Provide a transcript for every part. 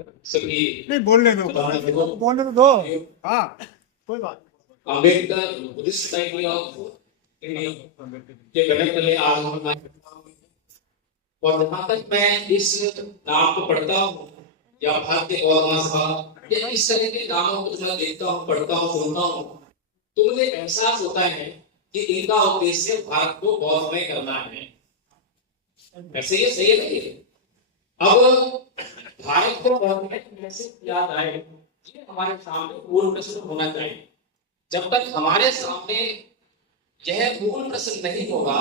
सभी नहीं बोलने दो, बोलने तो दो। हाँ, कोई बात Ambedkar Buddhist idea of India के गठन के लिए आज हम और जहां तक मैं इस नाम को पढ़ता हूँ या भारतीय गौर महासभा या इस तरह के नामों को मैं देखता हूँ, पढ़ता हूँ, सुनता हूँ, तो मुझे एहसास होता है कि इनका उद्देश्य भारत को गौरवमय करना है। वैसे ये सही नहीं है। अब भारत को गौरवमय कैसे किया जाए, ये हमारे सामने मूल प्रश्न होना चाहिए। जब तक हमारे सामने यह मूल प्रश्न नहीं होगा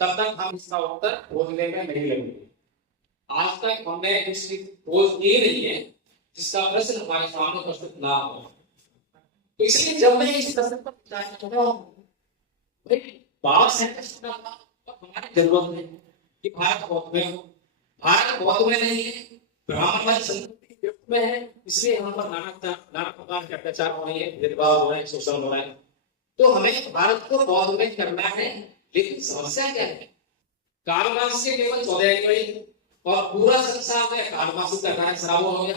तब तक हम इसका उत्तर खोजने में नहीं लगेंगे। आज तक हमने इसकी खोज की नहीं है जिसका प्रश्न हमारे सामने प्रस्तुत ना हो। तो इसलिए जब मैं इस प्रश्न पर विचार कर रहा हूँ, बाबा साहब का हमारी जरूरत है कि भारत बौद्ध में हो। भारत बौद्ध में नहीं है, ब्राह्मणवादी संस्कृति में है, इसलिए हम पर नाना प्रकार के अत्याचार हो रहे हैं, भेदभाव हो रहे हैं, शोषण हो रहा है। तो हमें भारत को बौद्ध में करना है, लेकिन समस्या क्या है? कालवास से केवल 14 अनुयायी और पूरा संसार में कालवास का कार्य खराब हो गया,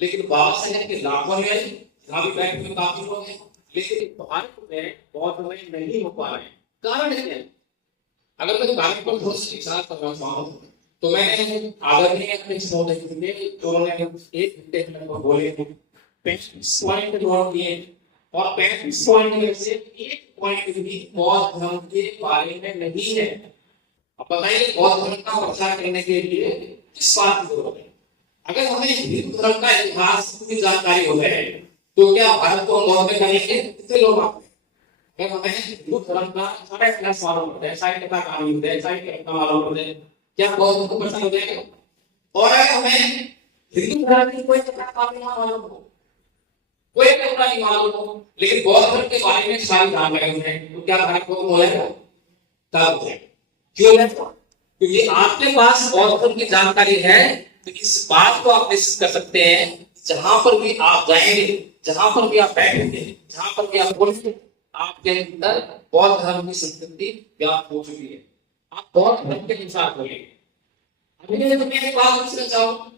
लेकिन बाबा साहेब के लाखों अनुयायी यहाँ भी बैंक में काफी लोग हैं, लेकिन भारत में बौद्ध में नहीं हो पा रहे हैं। कारण क्या है? अगर मैं कारण पर थोड़ा सा विचार करना चाहूँ तो मैंने आदरणीय अपने समुदाय में जो उन्होंने 1 घंटे लगभग बोले 35 पॉइंट नोट किए और 35 पॉइंट में से एक पॉइंट भी बौद्ध धर्म के बारे में नहीं है। अब बताइए बौद्ध धर्म का प्रचार करने के लिए किस बात की जरूरत है? अगर हमें हिंदू धर्म का इतिहास की जानकारी हो जाए तो क्या भारत को बौद्ध में करेंगे? कितने लोग आते हैं? अगर हमें हिंदू धर्म का सारा इतिहास मालूम होता है, साहित्य का कहानी होता है, साहित्य का मालूम होता है, क्या बौद्ध को प्रचार हो जाएगा? और अगर हमें हिंदू धर्म की कोई कथा मालूम हो, कोई कथा नहीं मालूम हो, लेकिन बौद्ध धर्म के बारे में सारी जानकारी है, तो क्या भारत को बोलेगा? तब हो जाएगा। क्यों है? क्योंकि आपके पास बौद्ध धर्म की जानकारी है, तो इस बात को आप निश्चित कर सकते हैं जहां पर भी आप जाएंगे, जहां पर भी आप बैठेंगे, जहां पर भी आप बोलेंगे, आपके अंदर बौद्ध धर्म की संस्कृति व्याप्त हो चुकी है। आप बौद्ध धर्म के अनुसार बोलेंगे। अभी मैं एक बात पूछना चाहूँ,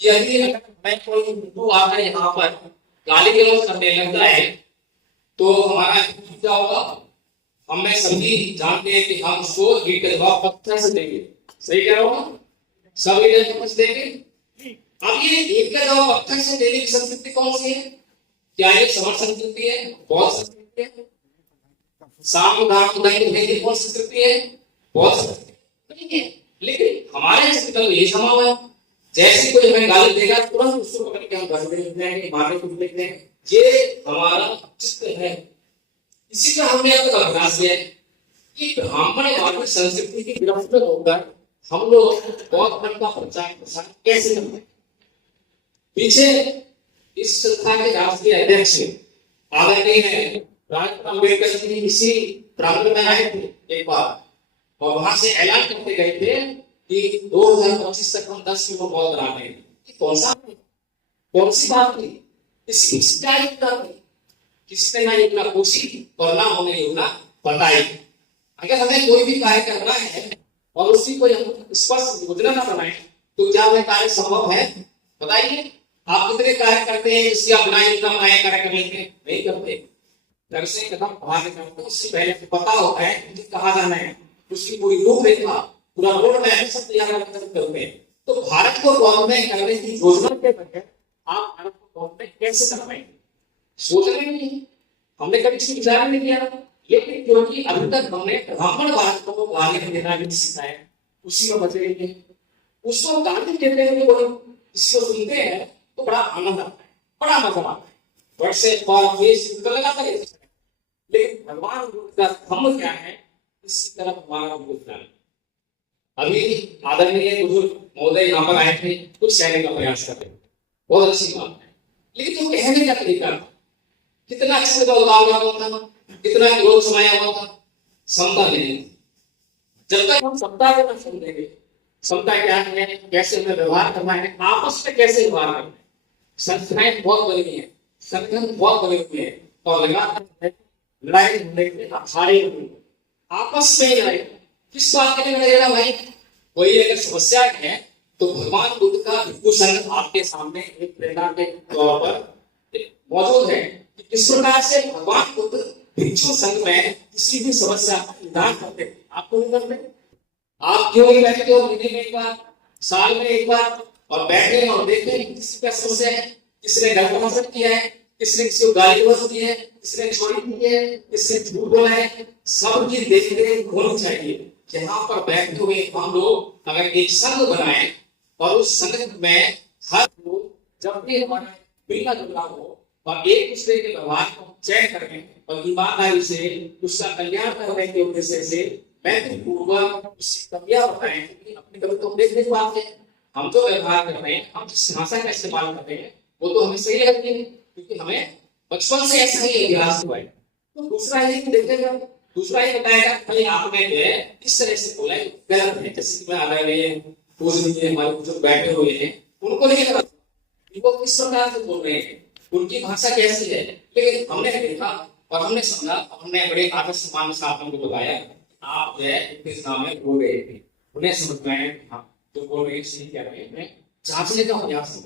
यदि मैं कोई हिंदू आकर यहाँ पर गाली गलौज करने लगता है तो हमारा क्या होगा? हमें सभी जानते हैं कि हम उसको ईंट का जवाब पत्थर से देंगे। सही कह रहा हूँ? सब ईंट समझ देंगे। अब ये ईंट का जवाब पत्थर से देने की संस्कृति कौन सी है? क्या ये समर संस्कृति है? बौद्ध संस्कृति है? साम दाम दंड कौन संस्कृति है? बौद्ध संस्कृति नहीं है। लेकिन हमारे संस्कृति में ये समा हुआ है, जैसे कोई हमें गाली देगा तुरंत उसको पकड़ के हम घर में जाएंगे, मारने को देखते हैं। ये हमारा चित्त है। इसी का हमने अब तक अभ्यास किया है कि ब्राह्मणवादी संस्कृति की गिरफ्त में होकर हम लोग बौद्ध धर्म का प्रचार प्रसार कैसे करते हैं? पीछे इस संस्था के राष्ट्रीय अध्यक्ष आदरणीय डॉक्टर अम्बेडकर जी इसी प्रांगण में आए थे एक बार, और वहां से ऐलान करते गए थे कि 2025 तक हम 10 किलो बौद्ध बना देंगे। कौन सी बात थी? किसने ना योजना पूछी और ना हमें योजना बताई। अगर हमें कोई भी कार्य करना है और उसी को हम स्पष्ट योजना ना बनाए तो क्या वह कार्य संभव है? बताइए। आप कितने कार्य करते हैं जिससे आप बिना योजना बनाए कार्य करेंगे? नहीं करते। घर से कदम बाहर करते उससे पहले पता होता है कि कहाँ जाना है, उसकी पूरी रूपरेखा, पूरा रोड मैप सब तैयार करते हैं। तो भारत को बौद्ध में करने की योजना के बगैर आप भारत को बौद्ध में कैसे कर पाएंगे? सोच रहे नहीं, हमने कभी इसकी विचार नहीं किया। लेकिन क्योंकि अभी तक हमने ब्राह्मणवाद को गाली देना भी सिखाया, उसी में बचे हैं। उसको गाली देते हैं तो इसको सुनते हैं तो बड़ा आनंद आता है, बड़ा मजा आता है, व्हाट्सएप पर फेसबुक लगाता है। लेकिन भगवान बुद्ध का धम्म क्या है, इसकी तरफ हमारा बुद्ध है। अभी आदरणीय बुजुर्ग महोदय यहाँ पर आए थे, कुछ कहने का प्रयास कर रहे, बहुत अच्छी बात है। लेकिन तो कहने का तरीका कितना अच्छे से हुआ था, कितना विरोध समाया हुआ था, समता नहीं। जब तक हम समता को न समझेंगे, समता क्या है, कैसे हमें व्यवहार करना है, आपस में कैसे व्यवहार करना है। संस्थाएं बहुत बनी है, संगठन बहुत बने हुए हैं और लगातार लड़ाई अखाड़े आपस में लड़ाई। किस बात के लिए लड़ेगा भाई? कोई अगर समस्या है तो भगवान बुद्ध का भिक्षु संघ आपके सामने एक प्रेरणा के तौर पर मौजूद है कि किस प्रकार से भगवान बुद्ध भिक्षु संघ में किसी भी समस्या का निदान करते हैं। आपको नहीं करते? आप क्यों नहीं बैठते हो महीने में एक बार, साल में एक बार, और बैठे और देखें किसी का समस्या है, किसने गलत किया है, किसने किसी को गाली गलौज की है, किसने चोरी की है, किसने झूठ बोला है, सबकी देख रेख होनी चाहिए। यहाँ पर बैठे हुए हम लोग अगर एक संघ बनाए और उस संघ में हर लोग जब भी हमारा मिलना जुलना हो और एक दूसरे के व्यवहार को चयन करें और ईमानदारी से उसका कल्याण करने के उद्देश्य से मैत्रीपूर्वक उसकी कमियां बताएं, क्योंकि अपनी कभी तो देख नहीं पाते। हम जो व्यवहार कर रहे हैं, हम जिस भाषा का इस्तेमाल कर रहे हैं, वो तो हमें सही लगती है क्योंकि हमें बचपन से ऐसा ही अभ्यास हुआ है। तो दूसरा ही देखेगा, दूसरा ही बताएगा भाई आपने जो है इस तरह से बोला है गलत है। जैसे कि मैं आ रहे हैं पूजनीय हमारे बुजुर्ग बैठे हुए हैं, उनको नहीं लगा वो किस प्रकार से बोल रहे हैं, उनकी भाषा कैसी है, लेकिन हमने देखा और हमने समझा, हमने बड़े आदर सम्मान के साथ उनको बताया आप जो है किस नाम में बोल रहे थे, उन्हें समझ में आया हाँ जो बोल रहे सही कह रहे हैं। जांचने का अभ्यास है।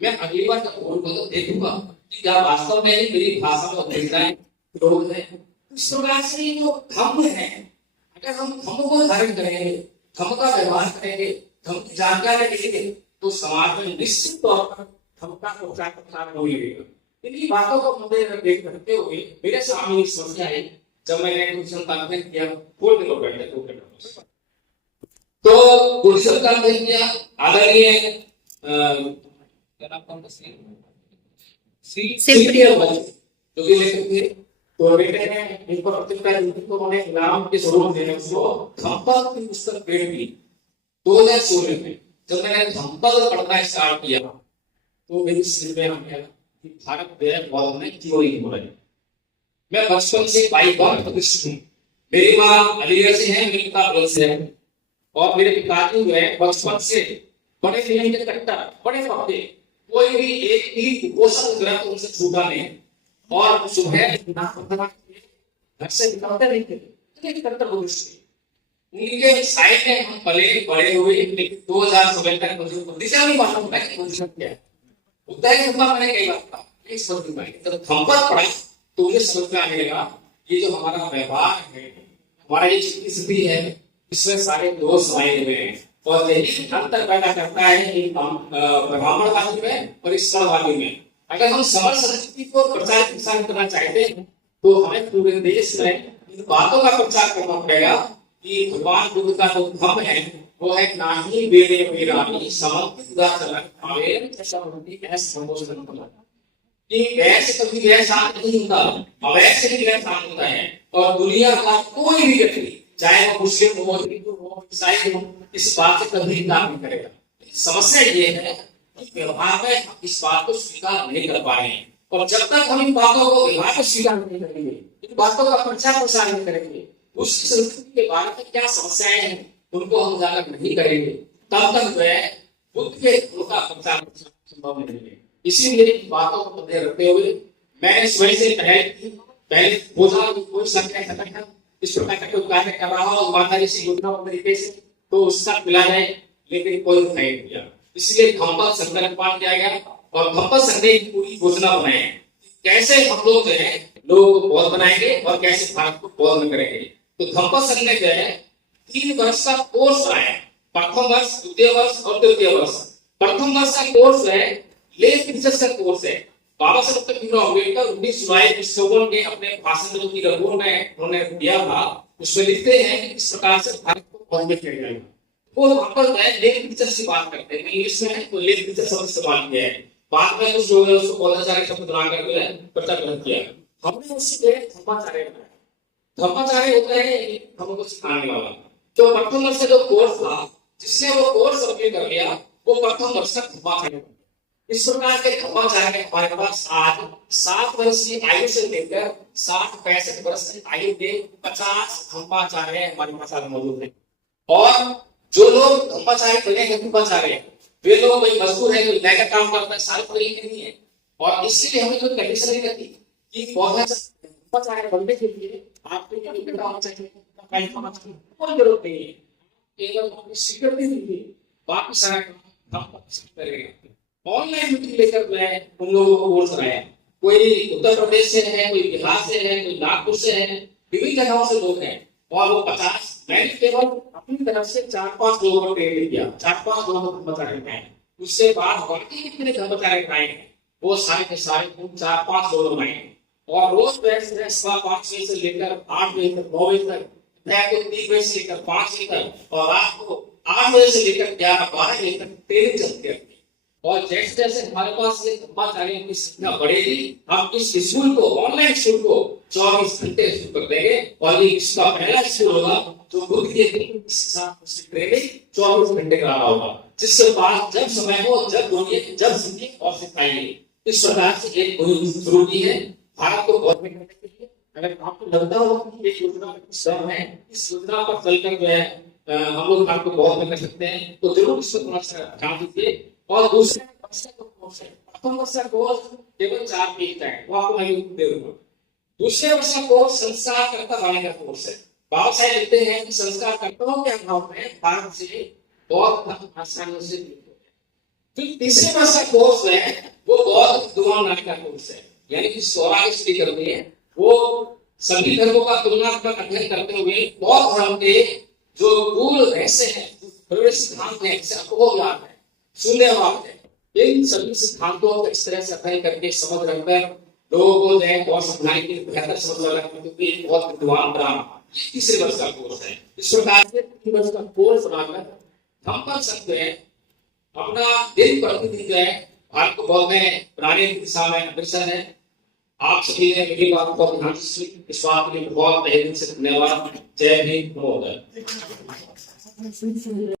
मैं अगली बार जब बोलूंगा तो देखूंगा कि क्या वास्तव में ही मेरी भाषा में उतरताएं लोग हैं। इस प्रकार से जो धम्म है, अगर हम धम्म को धारण करेंगे, धम्म का व्यवहार करेंगे, धम्म की जानकारी लेंगे, तो समाज में निश्चित तौर पर धम्म का प्रचार प्रसार हो ही रहेगा। इन्हीं बातों को मुद्दे रखते हुए मेरे सामने एक समस्या आई जब मैंने गुरुजन का अध्ययन किया, बोल दिनों बैठे तो गुरुजन का अध्ययन किया। आदरणीय क्या नाम था जो कि लेखक थे, तो बेटे ने इनको तो उन्होंने नाम के स्वरूप देने उसको धम्पद की पुस्तक भेंट की 2016 में। जब मैंने धम्पद पढ़ना स्टार्ट किया तो मेरी सिर में आ गया कि भारत में बहुत में क्यों नहीं हो रही। मैं बचपन से भाई बहुत प्रतिष्ठित हूँ। मेरी माँ अलीगढ़ से है, मेरे पिता बल से है, और मेरे पिताजी जो है बचपन से बड़े नियम के कट्टर, बड़े पक्के, कोई भी एक ही पोषण ग्रंथ उनसे छूटा नहीं, और सुबह घर से निकलते नहीं थे। कट्टर उनके साइड में हम पले बड़े हुए, लेकिन 2007 तक मुझे दिशा नहीं मालूम था कि पोषण क्या है। उदय खंबा मैंने कई बार कहा, एक समझ में आई। जब खंबा पढ़ा तो मुझे समझ में आने लगा ये जो हमारा व्यवहार है, हमारा ये स्थिति है, इसमें सारे दोष आए हुए हैं, और यही अंतर पैदा करता है ब्राह्मणवादी में और ईश्वरवादी में। अगर हम समर संस्कृति को प्रचार प्रसार करना चाहते हैं तो हमें पूरे देश में इन बातों का प्रचार करना पड़ेगा कि भगवान बुद्ध का जो धम्म है वो है नाही वेदे वेदानि समन्वित आवेन शब्दी ऐसा संबोधन करना कि वैसे कभी वैसा शांत नहीं होता, अवैध ही वैसा शांत होता है। और दुनिया का कोई भी व्यक्ति, चाहे वो मुस्लिम हो, हिंदू हो, ईसाई हो, इस बात से कभी इनकार नहीं करेगा। समस्या ये है कि व्यवहार में हम इस बात को स्वीकार नहीं कर पाए हैं, और जब तक हम इन बातों को व्यवहार को स्वीकार नहीं करेंगे, इन बातों का प्रचार प्रसार नहीं करेंगे, उस संस्कृति के बारे में क्या समस्याएं हैं उनको हम उजागर नहीं करेंगे, तब तक वह बुद्ध के उनका प्रचार प्रसार संभव नहीं है। इसीलिए इन बातों को मध्य रखते हुए मैंने स्वयं से पहले बोझा कोई संख्या संगठन इस प्रकार का कोई कार्य कर रहा हो ईमानदारी से योजनाबद्ध तरीके से तो उसका मिला जाए, लेकिन कोई नहीं किया। इसलिए धम्पद संकल्प पान किया गया और धम्पद संघ की पूरी योजना बनाई कैसे हम लोग जो है लोग बौद्ध बनाएंगे और कैसे भारत को बौद्ध करेंगे। तो धम्पद संघ जो है 3 वर्ष का कोर्स आया, प्रथम वर्ष, द्वितीय वर्ष और तृतीय वर्ष। प्रथम वर्ष का कोर्स है लेख टीचर्स का कोर्स है। बाबा साहब डॉक्टर भीमराव अम्बेडकर 19 जुलाई 1954 के अपने भाषण में जो रघुवर में उन्होंने दिया था उसमें लिखते हैं कि इस प्रकार से भारत को बौद्ध किया जाएगा। वो वहां पर लेख टीचर्स की बात करते हैं, इंग्लिश में तो लेख टीचर शब्द इस्तेमाल किया है। बाद में उस लोगों ने उसको बौद्धाचार्य शब्द बना करके प्रचार किया। हमने उससे धम्माचार्य बनाया। धम्माचार्य होता है हमको सिखाने वाला। जो प्रथम वर्ष का जो कोर्स था जिसने वो कोर्स कंप्लीट कर लिया वो प्रथम वर्ष का धम्माचार्य। इस प्रकार के धम्माचार्य हमारे पास आज 7 वर्ष की आयु से लेकर 60-65 वर्ष की आयु के 50 धम्माचार्य हमारे पास आज मौजूद है। और जो लोग धम्माचार्य बने धम्माचार्य वे लोग कोई मजदूर है, कोई नया काम करता है, सारे पढ़े लिखे नहीं है। और इसलिए हमें कोई कंडीशन नहीं रहती कि धम्माचार्य बनने के लिए आपको क्या होना चाहिए, कोई जरूरत नहीं है। केवल अपनी स्वीकृति दीजिए, बाकी सारा हम करेंगे। ऑनलाइन मीटिंग लेकर मैं उन लोगों को बोल रहा है, कोई उत्तर प्रदेश से है, कोई बिहार से है, कोई नागपुर से है, विभिन्न जगहों से लोग हैं और वो 50 मैंने केवल अपनी तरफ से 4-5 लोगों को ट्रेनिंग किया, 4-5 लोगों को बता रहे हैं। उससे बाद बाकी कितने कर्मचारी आए हैं वो सारे के सारे 4-5 लोग आए हैं और रोज सुबह 5 बजे से लेकर 8 बजे तक 9 बजे तक, मैं को 3 बजे से लेकर 5 बजे तक और रात को 8 बजे से लेकर 11-12 बजे तक ट्रेनिंग चलती है। और जैसे जैसे हमारे पास ये कर्मचारियों की संख्या बढ़ेगी, हम इस स्कूल को, ऑनलाइन स्कूल को 24 घंटे शुरू कर देंगे और ये इसका पहला स्कूल होगा जो खुद के ट्रेनिंग 24 घंटे करा रहा होगा, जिससे बाद जब समय हो, जब बोलिए, जब सीखिए और सिखाइए। इस प्रकार से एक मुहिम शुरू की है भारत को गवर्नमेंट करने के लिए। अगर आपको लगता हो कि ये योजना सही है, इस योजना पर चलकर जो है हम लोग आपको बहुत में कर सकते हैं, तो जरूर इस पर थोड़ा सा ध्यान दीजिए। और दूसरे प्रथम वर्ष का कोर्स केवल 4 वीक का है, वो आपको मैं दे दूंगा। दूसरे वर्ष का कोर्स संस्कारकर्ता बनने का कोर्स है। बाबा साहेब लिखते हैं कि संस्कारकर्ताओं के अभाव में भारत से बहुत आसानी से। फिर तीसरे वर्ष का कोर्स है वो बौद्ध विद्वान बनाने का कोर्स है, यानी कि स्वराज स्टडी करनी है। वो सभी धर्मों का तुलनात्मक अध्ययन करते हुए बौद्ध धर्म के जो मूल रहस्य है, प्रवेश सिद्धांत है, जैसे अपोहलाद है, शून्यवाद है, इन सभी सिद्धांतों को इस तरह से अध्ययन करके समझ रखकर लोगों को जो है और समझाने की बेहतर समझ लगा, क्योंकि बहुत विद्वान बनाना तीसरे वर्ष का कोर्स है। इस प्रकार से 3 वर्ष का कोर्स बनाकर हम कर सकते हैं अपना दिन प्रतिदिन जो है भारत को बहुत में बनाने की दिशा में अग्रसर है। आप सभी ने मेरी बात को ध्यान से सुनी, इस बात के लिए बहुत तहे दिल से धन्यवाद। जय हिंद।